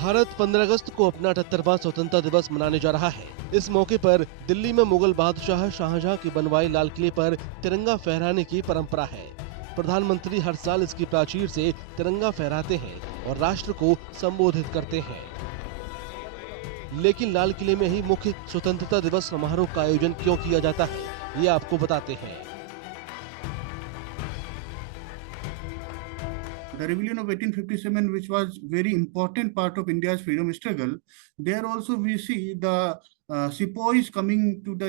भारत 15 अगस्त को अपना 78वां स्वतंत्रता दिवस मनाने जा रहा है। इस मौके पर दिल्ली में मुगल बादशाह शाहजहां की बनवाई लाल किले पर तिरंगा फहराने की परंपरा है। प्रधानमंत्री हर साल इसकी प्राचीर से तिरंगा फहराते हैं और राष्ट्र को संबोधित करते हैं। लेकिन लाल किले में ही मुख्य स्वतंत्रता दिवस समारोह का आयोजन क्यों किया जाता है, ये आपको बताते हैं। The rebellion of 1857, which was very important part of India's freedom struggle, there also we see the sepoys coming to the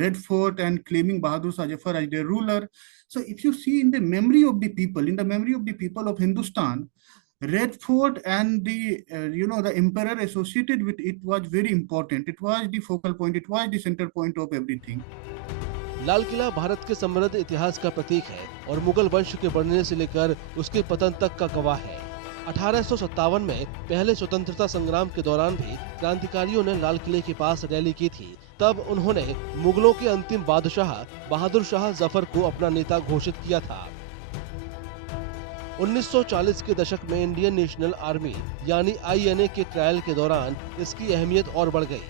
Red Fort and claiming Bahadur Shah Zafar as their ruler. So if you see in the memory of the people of Hindustan, Red Fort and the the emperor associated with it was very important. It was the focal point. It was the center point of everything. Lal Qila Bharat के समृद्ध इतिहास का प्रतीक है और मुगल वंश के बढ़ने से लेकर उसके पतन तक का गवाह है। 1857 में पहले स्वतंत्रता संग्राम के दौरान भी क्रांतिकारियों ने लाल किले के पास रैली की थी। तब उन्होंने मुगलों के अंतिम बादशाह बहादुर शाह जफर को अपना नेता घोषित किया था। 1940 के दशक में इंडियन नेशनल आर्मी यानी INA के ट्रायल के दौरान इसकी अहमियत और बढ़ गई।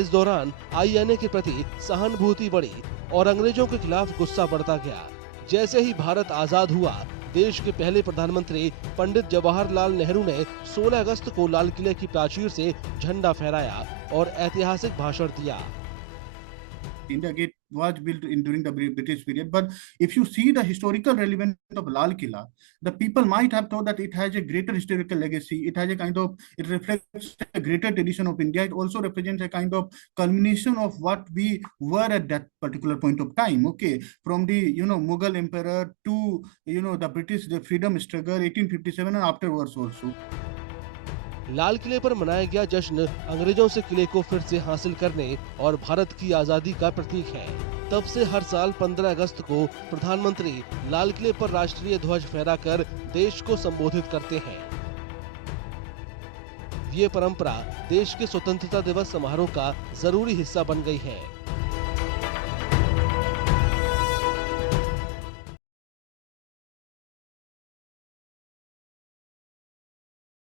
इस दौरान INA के प्रति सहानुभूति बढ़ी और अंग्रेजों के खिलाफ गुस्सा बढ़ता गया। जैसे ही भारत आजाद हुआ, देश के पहले प्रधानमंत्री पंडित जवाहरलाल नेहरू ने 16 अगस्त को लाल किले की प्राचीर से झंडा फहराया और ऐतिहासिक भाषण दिया। India Gate was built during the British period, but if you see the historical relevance of Lal Killa, the people might have thought that it has a greater historical legacy. It reflects a greater tradition of India. It also represents a kind of culmination of what we were at that particular point of time. Okay, from the Mughal emperor to the British, the freedom struggle, 1857 and afterwards also. लाल किले पर मनाया गया जश्न अंग्रेजों से किले को फिर से हासिल करने और भारत की आजादी का प्रतीक है। तब से हर साल 15 अगस्त को प्रधानमंत्री लाल किले पर राष्ट्रीय ध्वज फहराकर देश को संबोधित करते हैं। ये परंपरा देश के स्वतंत्रता दिवस समारोह का जरूरी हिस्सा बन गई है।